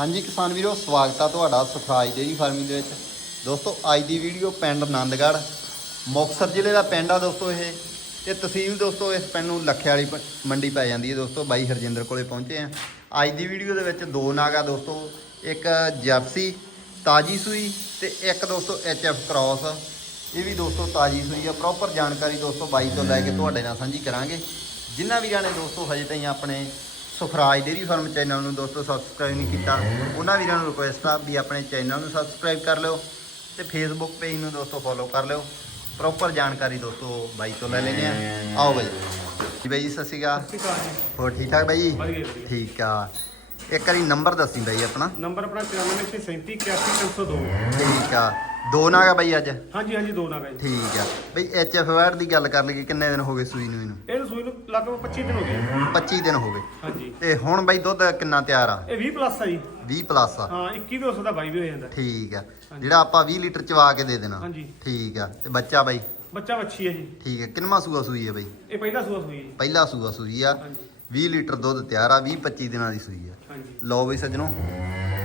ਹਾਂਜੀ ਕਿਸਾਨ ਵੀਰੋ, ਸਵਾਗਤ ਆ ਤੁਹਾਡਾ ਸੁਖਰਾਜ ਡੇਰੀ ਫਾਰਮਿੰਗ ਦੇ ਵਿੱਚ। ਦੋਸਤੋ, ਅੱਜ ਦੀ ਵੀਡੀਓ ਪਿੰਡ ਆਨੰਦਗੜ੍ਹ ਮੁਕਤਸਰ ਜ਼ਿਲ੍ਹੇ ਦਾ ਪਿੰਡ ਆ ਦੋਸਤੋ ਇਹ। ਤੇ ਤਹਿਸੀਲ ਦੋਸਤੋ, ਇਸ ਪਿੰਡ ਨੂੰ ਲੱਖੇ ਵਾਲੀ ਪ- ਮੰਡੀ ਪੈ ਜਾਂਦੀ ਹੈ ਦੋਸਤੋ, ਬਾਈ ਹਰਜਿੰਦਰ ਕੋਲੇ ਪਹੁੰਚੇ ਆ। ਅੱਜ ਦੀ ਵੀਡੀਓ ਦੇ ਵਿੱਚ ਦੋ ਨਾਗ ਆ ਦੋਸਤੋ, ਇੱਕ ਜਰਸੀ ਤਾਜੀ ਸੂਈ ਤੇ ਇੱਕ ਦੋਸਤੋ ਐਫ ਕ੍ਰਾਸ। ਇਹ ਵੀ ਦੋਸਤੋ ਤਾਜੀ ਸੂਈ ਆ, ਪ੍ਰੋਪਰ ਜਾਣਕਾਰੀ ਦੋਸਤੋ ਬਾਈ ਤੋਂ ਲੈ ਕੇ ਤੁਹਾਡੇ ਨਾਲ ਸਾਂਝੀ ਕਰਾਂਗੇ। ਜਿਨ੍ਹਾਂ ਵੀਰਾਂ ਨੇ ਦੋਸਤੋ, ਹਜੇ ਤਾਈਂ ਆਪਣੇ ਸੁਖਰਾਜ ਡੇਰੀ ਫਾਰਮ ਚੈਨਲ ਨੂੰ ਦੋਸਤੋ ਸਬਸਕ੍ਰਾਈਬ ਨਹੀਂ ਕੀਤਾ ਉਹਨਾਂ ਵੀਰਾਂ ਨੂੰ ਰਿਕੁਐਸਟ ਆ ਵੀ ਆਪਣੇ ਚੈਨਲ ਨੂੰ ਸਬਸਕ੍ਰਾਈਬ ਕਰ ਲਿਓ ਤੇ ਫੇਸਬੁੱਕ ਪੇਜ ਨੂੰ ਦੋਸਤੋ ਫੋਲੋ ਕਰ ਲਿਓ। ਪ੍ਰੋਪਰ ਜਾਣਕਾਰੀ ਦੋਸਤੋ ਬਾਈ ਤੋਂ ਲੈ ਲੈਂਦੇ ਆ। ਆਓ ਬਾਈ। ਜੀ ਬਾਈ ਜੀ ਸਤਿ ਸ਼੍ਰੀ ਅਕਾਲ। ਹੋਰ ਠੀਕ ਠਾਕ ਬਾਈ ਜੀ? ਠੀਕ ਆ। ਇੱਕ ਵਾਰੀ ਨੰਬਰ ਦੱਸੀ ਬਾਈ ਆਪਣਾ। ਨੰਬਰ ਆਪਣਾ 9437 81302 ਠੀਕ ਆ। ਦੋ ਨਾਗਾ ਬਾਈ ਅੱਜ? ਹਾਂਜੀ ਹਾਂਜੀ ਦੋ ਨਾਗਾ ਜੀ। ਠੀਕ ਆ। ਬਈ ਐਚ ਐਫ ਵਰਡ ਦੀ ਗੱਲ ਕਰ ਲਈਏ ਕਿੰਨੇ ਦਿਨ ਹੋ ਗਏ ਸੂਈ ਨੂੰ ਇਹਨੂੰ? ਇਹਨੂੰ ਸੂਈ ਨੂੰ ਲਗਭਗ 25 ਦਿਨ ਹੋ ਗਏ। 25 ਦਿਨ ਹੋ ਗਏ। ਹਾਂਜੀ। ਤੇ ਹੁਣ ਬਾਈ ਦੁੱਧ ਕਿੰਨਾ ਤਿਆਰ ਆ? ਇਹ 20 ਪਲੱਸ ਆ ਜੀ। 20 ਪਲੱਸ ਆ। ਹਾਂ 21 ਵੀ ਸਕਦਾ 22 ਵੀ ਹੋ ਜਾਂਦਾ। ਠੀਕ ਆ। ਜਿਹੜਾ ਆਪਾਂ 20 ਲੀਟਰ ਚਵਾ ਕੇ ਦੇ ਦੇਣਾ। ਹਾਂਜੀ। ਠੀਕ ਆ। ਤੇ ਬੱਚਾ ਬਾਈ? ਬੱਚਾ ਵੱਛੀ ਹੈ ਜੀ। ਠੀਕ ਹੈ ਕਿੰਨਵਾਂ ਸੂਆ ਸੂਈ ਹੈ ਬਾਈ? ਇਹ ਪਹਿਲਾ ਸੂਆ ਸੂਈ ਹੈ ਪਹਿਲਾ ਸੂਆ ਸੂਈ ਆ। ਹਾਂਜੀ। 20 ਲੀਟਰ ਦੁੱਧ ਤਿਆਰ ਆ 20 25 ਦਿਨਾਂ ਦੀ ਸੂਈ ਆ। ਹਾਂਜੀ। ਲਓ ਬਈ ਸੱਜਣੋ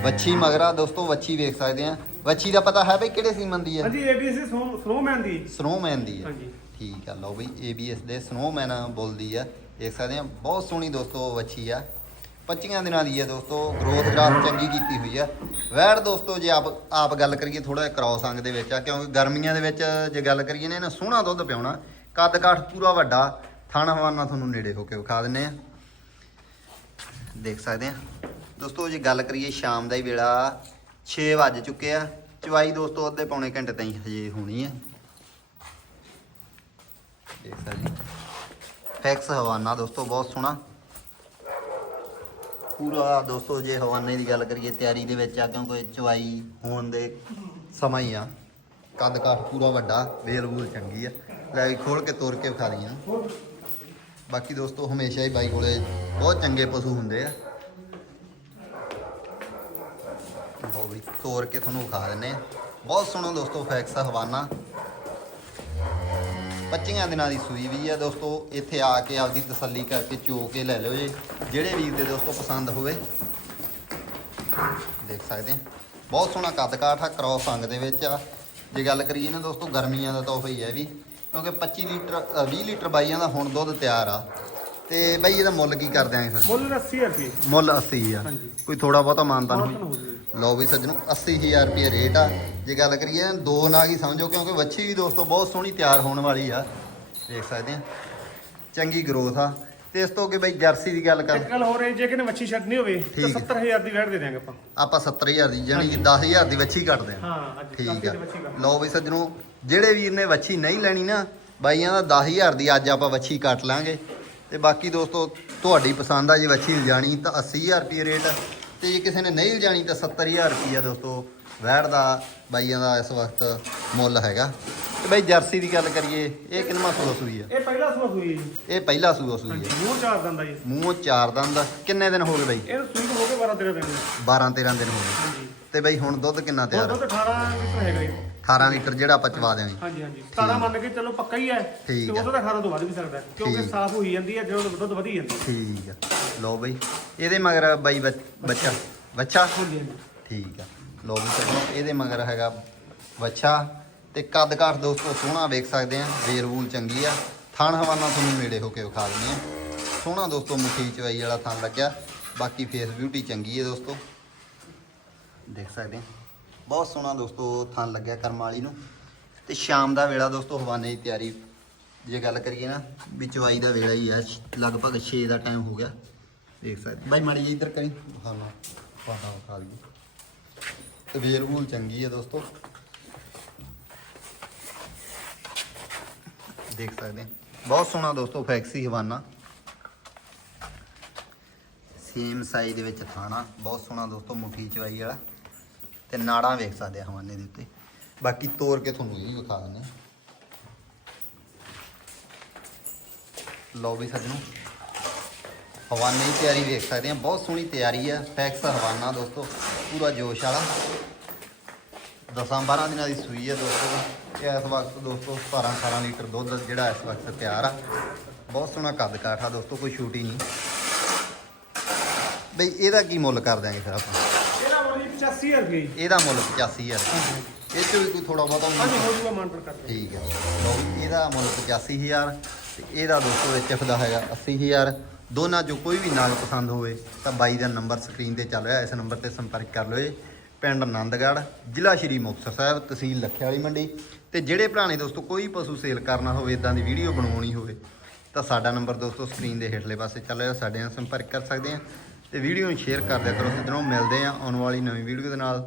ਵੱਛੀ ਮਗਰਾ ਦੋਸਤੋ ਵੱਛੀ ਵੇਖ ਸਕਦੇ ਆ। ਵੱਛੀ ਦਾ ਪਤਾ ਹੈ ਬਈ ਕਿਹੜੇ ਸੀਮਨ ਦੀ ਆ? ਹਾਂਜੀ ABS ਸਨੋਮੈਨ ਦੀ ਸਨੋਮੈਨ ਦੀ। ਆ। ਹਾਂਜੀ। ਠੀਕ ਆ ਲਓ ਬਈ ABS ਦੇ ਸਨੋਮੈਨ ਬੋਲਦੀ ਆ। ਦੇਖ ਸਕਦੇ ਆ ਬਹੁਤ ਸੋਹਣੀ ਦੋਸਤੋ ਵੱਛੀ ਆ। 25 ਦਿਨਾਂ ਦੀ ਆ ਦੋਸਤੋ ਗਰੋਥ ਗ੍ਰਾਫ ਚੰਗੀ ਕੀਤੀ ਹੋਈ ਆ। ਵੈੜ ਦੋਸਤੋ ਜੇ ਆਪ ਆਪ ਗੱਲ ਕਰੀਏ ਥੋੜਾ ਜਿਹਾ ਕ੍ਰਾਸ ਅੰਗ ਦੇ ਵਿੱਚ ਆ ਕਿਉਂਕਿ ਗਰਮੀਆਂ ਦੇ ਵਿੱਚ ਜੇ ਗੱਲ ਕਰੀਏ ਨੇ ਇਹਨਾਂ ਸੋਹਣਾ ਦੁੱਧ ਪਿਆਉਣਾ। ਕੱਦ ਕਾਠ ਪੂਰਾ ਵੱਡਾ ਥਣ ਹਵਾਨਾ ਤੁਹਾਨੂੰ ਨੇੜੇ ਹੋ ਕੇ ਵਿਖਾ ਦਿੰਨੇ ਆ। ਦੇਖ ਸਕਦੇ ਆ। ਦੋਸਤੋ, ਜੇ ਗੱਲ ਕਰੀਏ ਸ਼ਾਮ ਦਾ ਹੀ ਵੇਲਾ 6 ਵੱਜ ਚੁੱਕੇ ਆ। ਚਵਾਈ ਦੋਸਤੋ, ਅੱਧੇ ਪੌਣੇ ਘੰਟੇ ਤਾਈਂ ਹਜੇ ਹੋਣੀ ਆ। ਦੇਖ ਸਕਦੇ ਫੈਕਸ ਹਵਾਨਾ ਦੋਸਤੋ, ਬਹੁਤ ਸੋਹਣਾ। ਪੂਰਾ ਦੋਸਤੋ, ਜੇ ਹਵਾਨੇ ਦੀ ਗੱਲ ਕਰੀਏ, ਤਿਆਰੀ ਦੇ ਵਿੱਚ ਆ, ਕਿਉਂਕਿ ਚਵਾਈ ਹੋਣ ਦੇ ਸਮਾਂ ਹੀ ਆ। ਕੱਦ ਕਾਠ ਪੂਰਾ ਵੱਡਾ, ਵੇਲ ਵੂਲ ਚੰਗੀ ਆ। ਲੈ ਵੀ ਖੋਲ ਕੇ ਤੋੜ ਕੇ ਵਿਖਾ ਲਈਆਂ। ਬਾਕੀ ਦੋਸਤੋ, ਹਮੇਸ਼ਾ ਹੀ ਬਾਈ ਕੋਲੇ ਬਹੁਤ ਚੰਗੇ ਪਸ਼ੂ ਹੁੰਦੇ ਆ। ਲਓ ਵੀ ਤੋੜ ਕੇ ਤੁਹਾਨੂੰ ਵਿਖਾ ਦਿੰਨੇ ਆ ਬਹੁਤ ਸੋਹਣਾ ਦੋਸਤੋ ਫੈਕਸ ਹਵਾਨਾ। 25 ਦਿਨਾਂ ਦੀ ਸੂਈ ਵੀ ਆ ਦੋਸਤੋ ਇੱਥੇ ਆ ਕੇ ਆਪਦੀ ਤਸੱਲੀ ਕਰਕੇ ਚੋ ਕੇ ਲੈ ਲਿਓ ਜੀ। ਜਿਹੜੇ ਵੀਰ ਦੇ ਦੋਸਤੋ ਪਸੰਦ ਹੋਵੇ ਦੇਖ ਸਕਦੇ ਆ ਬਹੁਤ ਸੋਹਣਾ ਕੱਦ ਕਾਠ ਆ ਕ੍ਰਾਸ ਅੰਗ ਦੇ ਵਿੱਚ ਆ। ਜੇ ਗੱਲ ਕਰੀਏ ਨਾ ਦੋਸਤੋ ਗਰਮੀਆਂ ਦਾ ਤੋਹਫਾ ਹੀ ਹੈ ਵੀ ਕਿਉਂਕਿ 25 ਲੀਟਰ ਅ, 20 ਲੀਟਰ ਬਾਈਆਂ ਦਾ ਹੁਣ ਦੁੱਧ ਤਿਆਰ ਆ। ਤੇ ਬਈ ਇਹਦਾ ਮੁੱਲ ਕੀ ਕਰ ਦਿਆਂਗੇ ਫਿਰ? ਮੁੱਲ 80 ਰੁਪਏ। ਮੁੱਲ 80 ਆ ਹਾਂਜੀ। ਕੋਈ ਥੋੜਾ ਬਹੁਤਾ ਮਾਨਤਾਨ ਹੋਈ ਲਓ ਵੀ ਸੱਜਣੋ 80000 ਰੁਪਏ ਰੇਟ ਆ। ਜੇ ਗੱਲ ਕਰੀਏ ਦੋ ਨਾਗ ਹੀ ਸਮਝੋ ਕਿਉਂਕਿ ਵੱਛੀ ਵੀ ਦੋਸਤੋ ਬਹੁਤ ਸੋਹਣੀ ਤਿਆਰ ਹੋਣ ਵਾਲੀ ਆ। ਦੇਖ ਸਕਦੇ ਆ। ਚੰਗੀ ਗਰੋਥ ਆ। ਤੇ ਇਸ ਤੋਂ ਅੱਗੇ ਬਈ ਜਰਸੀ ਦੀ ਗੱਲ ਕਰ। ਗੱਲ ਹੈ ਜੇ ਕਿਨੇ ਵੱਛੀ ਛੱਡਣੀ ਹੋਵੇ ਤਾਂ ਠੀਕ ਹੈ। 70000 ਦੀ ਵੈਟ ਦੇ ਦਿਆਂਗੇ ਆਪਾਂ। ਆਪਾਂ 70000 ਦੀ ਜਾਨੀ ਕਿ 10000 ਦੀ ਵੱਛੀ ਕੱਟਦੇ ਆ ਹਾਂ ਠੀਕ ਆ। ਦੀ ਲਓ ਵੀ ਸੱਜਣੋ ਜਿਹੜੇ ਵੀਰ ਨੇ ਵੱਛੀ ਨਹੀਂ ਲੈਣੀ ਨਾ ਬਾਈਆਂ ਦਾ 10000 ਦੀ ਅੱਜ ਆਪਾਂ ਵੱਛੀ ਕੱਟ ਲਾਂਗੇ। ਤੇ ਬਾਕੀ ਦੋਸਤੋ ਤੁਹਾਡੀ ਪਸੰਦ ਆ ਜੇ ਵੱਛੀ ਲਿਜਾਣੀ ਤਾਂ 80000 ਰੁਪਏ ਰੇਟ ਤੇ ਜੇ ਕਿਸੇ ਨੇ ਨਹੀਂ ਲਿਜਾਣੀ ਤਾਂ 70000 ਰੁਪਏ ਦੋਸਤੋ ਵੈੜ ਦਾ ਬਾਈਆਂ ਦਾ ਇਸ ਵਕਤ ਮੁੱਲ ਹੈਗਾ। ਤੇ ਬਈ ਜਰਸੀ ਦੀ ਗੱਲ ਕਰੀਏ ਇਹ ਕਿੰਨਵਾਂ ਸੂਆ ਸੂਈ ਆ? ਇਹ ਪਹਿਲਾ ਸੂਆ ਸੂਈ ਜੀ। ਇਹ ਪਹਿਲਾ ਸੂਆ ਸੂਈ ਆ ਮੂੰਹ ਚਾਰ ਦੰਦਾ ਜੀ ਮੂੰਹ ਚਾਰ ਦੰਦ ਕਿੰਨੇ ਦਿਨ ਹੋ ਗਏ ਬਈ? ਇਹਨੂੰ ਸੂਈ ਹੋ ਕੇ 12 13 ਦਿਨ। 12 13 ਦਿਨ ਹੋ ਗਏ। ਤੇ ਬਈ ਹੁਣ ਦੁੱਧ ਕਿੰਨਾ ਤਿਆਰ? ਦੁੱਧ 18 ਲੀਟਰ ਹੈਗਾ ਜੀ। 18 ਲੀਟਰ ਜਿਹੜਾ ਆਪਾਂ ਚਵਾ ਦੇਵਾਂਗੇ ਹਾਂਜੀ ਹਾਂਜੀ। 17 ਮੰਨ ਕੇ ਚਲੋ ਪੱਕਾ ਹੀ ਹੈ। ਤੇ। ਉਦੋਂ ਤਾਂ 18 ਤੋਂ ਵੱਧ ਵੀ ਸਕਦਾ ਕਿਉਂਕਿ। ਸਾਫ਼ ਹੋਈ ਜਾਂਦੀ ਹੈ ਜਦੋਂ ਦੁੱਧ ਵਧੀ ਜਾਂਦੀ ਠੀਕ ਆ ਲਓ ਬਈ ਇਹਦੇ ਮਗਰ ਬਾਈ ਬੱਚ- ਬੱਚਾ। ਹਾਂਜੀ ਠੀਕ ਆ ਲਓ ਵੀ ਸੱਜਣੋ ਇਹਦੇ ਮਗਰ ਹੈਗਾ ਬੱਚਾ। ਤੇ ਕੱਦ ਕਾਠ ਦੋਸਤੋ ਸੋਹਣਾ ਵੇਖ ਸਕਦੇ ਆ। ਵੇਰ ਵੂਲ ਚੰਗੀ ਆ। ਥਣ ਹਵਾਨਾ ਤੁਹਾਨੂੰ ਨੇੜੇ ਹੋ ਕੇ ਵਿਖਾ ਦਿੰਦੇ ਆ। ਸੋਹਣਾ ਦੋਸਤੋ ਮੁਖੀ ਚਵਾਈ ਵਾਲਾ ਥਣ ਲੱਗਿਆ। ਬਾਕੀ ਫੇਸ ਬਿਊਟੀ ਚੰਗੀ ਹੈ ਦੋਸਤੋ। ਦੇਖ ਸਕਦੇ ਆ। ਬਹੁਤ ਸੋਹਣਾ ਦੋਸਤੋ ਥਣ ਲੱਗਿਆ ਕਰਮ ਵਾਲੀ ਨੂੰ। ਤੇ ਸ਼ਾਮ ਦਾ ਵੇਲਾ ਦੋਸਤੋ ਹਵਾਨੇ ਦੀ ਤਿਆਰੀ। ਜੇ ਗੱਲ ਕਰੀਏ ਨਾ ਵੀ ਚਵਾਈ ਦਾ ਵੇਲਾ ਹੀ ਆ ਛ- ਲਗਭਗ 6 ਦਾ ਟਾਈਮ ਹੋ ਗਿਆ। ਦੇਖ ਸਕਦੇ। ਬਾਈ ਮਾੜੀ ਜੀ ਇੱਧਰ ਕਰੀ। ਹਾਂ ਪਾਣਾ ਖਾ ਲਈ ਤੇ ਵੇਲ ਵੂਲ ਚੰਗੀ ਹੈ ਦੋਸਤੋ। ਦੇਖ ਸਕਦੇ। ਹਾਂ। ਬਹੁਤ ਸੋਹਣਾ ਦੋਸਤੋ ਫੈਕਸੀ ਹਵਾਨਾ। ਸੇਮ ਸਾਈਜ਼ ਦੇ ਵਿੱਚ ਥਾਣਾ। ਬਹੁਤ ਸੋਹਣਾ ਦੋਸਤੋ ਮੁੱਠੀ ਚਵਾਈ ਵਾਲਾ। ਤੇ ਨਾੜਾਂ ਵੇਖ ਸਕਦੇ ਆ ਹਵਾਨੇ ਦੇ ਉੱਤੇ। ਬਾਕੀ ਤੋੜ ਕੇ ਤੁਹਾਨੂੰ ਇਹ ਵੀ ਵਿਖਾ ਦਿੰਦੇ ਹਾਂ। ਲਓ ਵੀ ਸੱਜਣੋ, ਹਵਾਨੇ ਦੀ ਤਿਆਰੀ ਵੇਖ ਸਕਦੇ ਆ। ਬਹੁਤ ਸੋਹਣੀ ਤਿਆਰੀ ਹੈ ਫੈਕਸ ਹਵਾਨਾ ਦੋਸਤੋ, ਪੂਰਾ ਜੋਸ਼ ਵਾਲਾ। ਦਸਾਂ 12 ਦਿਨਾਂ ਦੀ ਸੂਈ ਹੈ ਦੋਸਤੋ। ਇਸ ਵਕਤ ਦੋਸਤੋ 17 18 ਲੀਟਰ ਦੁੱਧ ਜਿਹੜਾ ਇਸ ਵਕਤ ਤਿਆਰ ਆ। ਬਹੁਤ ਸੋਹਣਾ ਕੱਦ ਕਾਠ ਆ ਦੋਸਤੋ, ਕੋਈ ਛੂਟੀ ਨਹੀਂ। ਬਈ ਇਹਦਾ ਕੀ ਮੁੱਲ ਕਰ ਦਿਆਂਗੇ ਫਿਰ ਆਪਾਂ? 85000 ਰੁਪਏ ਜੀ। ਇਹਦਾ ਮੁੱਲ 85000 ਹਾਂਜੀ ਇਹ ਚ ਵੀ ਕੋਈ ਥੋੜਾ ਬਹੁਤਾ ਹਾਂਜੀ ਹੋ ਜੂਗਾ ਮਾਨਪਰ ਕਰਦੇ ਠੀਕ ਹੈ। ਲਓ ਵੀ ਇਹਦਾ ਮੁੱਲ 85000 ਤੇ ਇਹਦਾ ਦੋਸਤੋ ਐਚਐਫ ਦਾ ਹੈਗਾ 80000 ਦੋਨਾਂ ਚੋਂ ਕੋਈ ਵੀ ਨਾਗ ਪਸੰਦ ਹੋਵੇ ਤਾਂ ਬਾਈ ਦਾ ਨੰਬਰ ਸਕਰੀਨ ਤੇ ਚੱਲ ਰਿਹਾ। ਇਸ ਨੰਬਰ ਤੇ ਸੰਪਰਕ ਕਰ ਲਓ ਇਹ। ਪਿੰਡ ਆਨੰਦਗੜ੍ਹ ਜ਼ਿਲ੍ਹਾ ਸ਼੍ਰੀ ਮੁਕਤਸਰ ਸਾਹਿਬ ਤਹਿਸੀਲ ਲੱਖੇ ਵਾਲੀ ਮੰਡੀ। ਤੇ ਜਿਹੜੇ ਭਰਾ ਨੇ ਦੋਸਤੋ ਕੋਈ ਪਸ਼ੂ ਸੇਲ ਕਰਨਾ ਹੋਵੇ ਇਦਾਂ ਦੀ ਵੀਡੀਓ ਬਣਾਉਣੀ ਹੋਵੇ ਤਾਂ ਸਾਡਾ ਨੰਬਰ ਦੋਸਤੋ ਸਕਰੀਨ ਦੇ ਹੇਠਲੇ ਪਾਸੇ ਚੱਲ ਰਿਹਾ। ਸਾਡੇ ਨਾਲ ਸੰਪਰਕ ਕਰ ਸਕਦੇ ਆ ਤੇ ਵੀਡੀਓ ਨੂੰ ਸ਼ੇਅਰ ਕਰ ਦਿਆ ਕਰੋ। ਸਿੱਧਣੋਂ ਮਿਲਦੇ ਆ ਆਉਣ ਵਾਲੀ ਨਵੀਂ ਵੀਡੀਓ ਦੇ ਨਾਲ